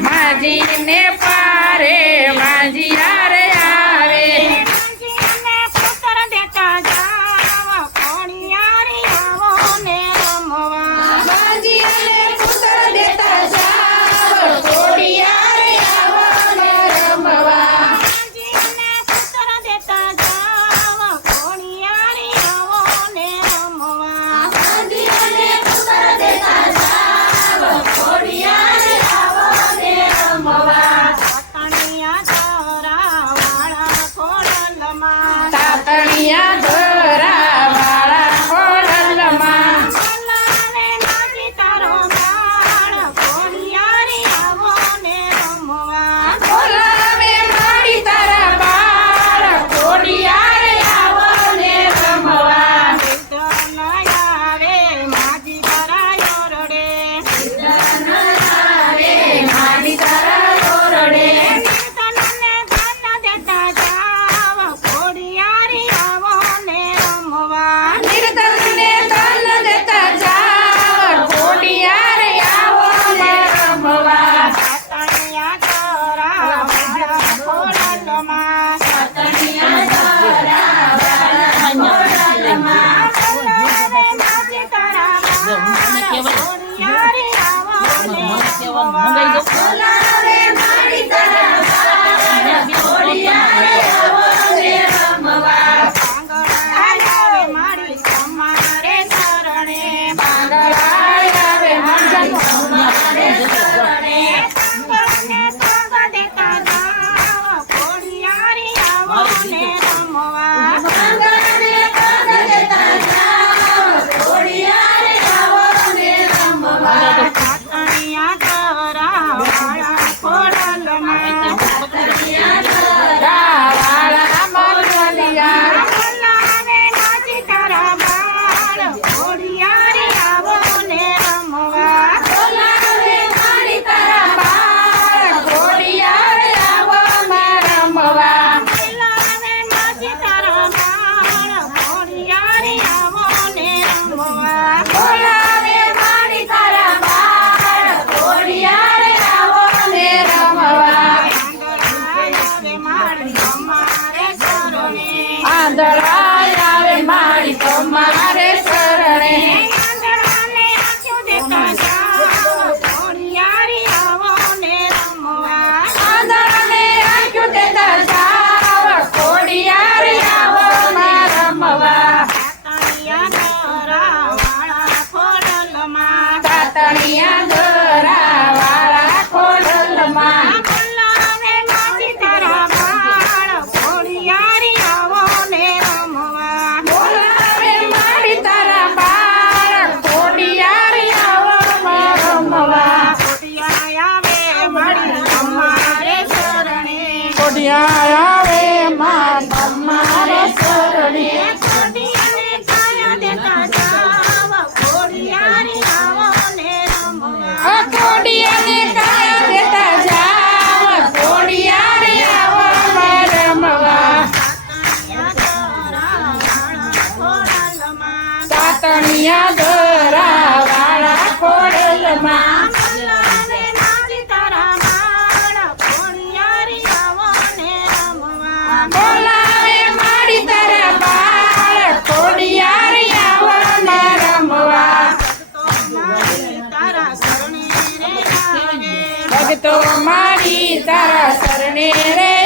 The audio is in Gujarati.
માજીને પારે માજીયા રે આવે માજીને પુત્ર દેતા જાવ કોણિયારી આવો ને રમવા માજીને પુત્ર દેતા જાવ કોણિયારી આવો ને રમવા માજીને પુત્ર દેતા જાવ કોણિયારી આવો ને રમવા માજીને પુત્ર દેતા જાવ કોણિયારી આવો ને રમવા તાતણિયા ધરા વાળા ખોડલમાં તાતણિયા ધરા વાળા ખોડલમાં બોલાવે માજી તારો બાળ કોણિયારી આવો ને રમવા બોલાવે મારી તારા બાળ કોણિયારે આવો ને રમવા ધન આવે માજી તારા યોરડે આવે મારી તારા ઓરડે તનને ધન દેતા જાવ કોણિયારી આવો ને રમવા નિર્ધનને ધન દેતા જાવ કોણિયારે આવો ને રમવા તાતણિયા ધરા વાળા ખોડલમાં તાતણિયા ધરા વાળા ખોડલમાં બોલાવે માજી તારા બાળ કોણિયારી આવો ને રમવા બોલાવે મારી તારા બાળ કોણિયારે આવો ને રમવા આવે મારી તમારે શરણે આવે મારી તમારે શરણે ને ત્યાગ દેતા જાવ કોણિયારી આવો ને રમવા આંગણે પગ દેતા જાવ કોણિયારે આવો ને રમવા તાતણિયા ધરા વાળા ખોડલમાં તાતણિયા ધરા વાળા મલમલિયા બોલાવે માજી તારા બાળ કોણિયારી આવો ને રમવા બોલાવે મારી તારા બાળ કોણિયારે આવો ને રમવા બોલાવે માજી તારા બાળ કોણિયારી આવો ને રમવા બોલાવે મારી તારા બાળ કોણિયારે આવો ને રમવા આંધળાય આવે મારી તમારે શરણે આંધળાને આંખું દેતા જાવ કોણિયારી આવો ને રમવા આંધળાને આંખ્યું દેતા જાવ કોણિયારે આવો ને રમવા તાતણિયા ધરા વાળા ખોડલમાં તાતણિયા ધરા વાળા ખોડલમાં બોલાવે માજી તારા બાળ કોણિયારી આવો ને રમવા બોલાવે મારી તારા બાળ કોણિયારે આવો ને રમવા કોટિયા આવે મારી તમારે શરણે કોડિયા આવે માં તમારે શરણે કોટિયાને કાયા દેતા જાવ કોણિયારી આવો ને રમવા કોડિયાને કાયા દેતા જાવ કોણિયારે આવો ને રમવા તાતણિયા ધરા વાળા ખોડલમાં બોલાવે માજી તારા બાળ કોણિયારી આવો ને રમવા બોલાવે મારી તારા બાળ કોણિયારે આવો ને રમવા તારા શરણે રે આવે ભગતો મારી તારા શરણે રે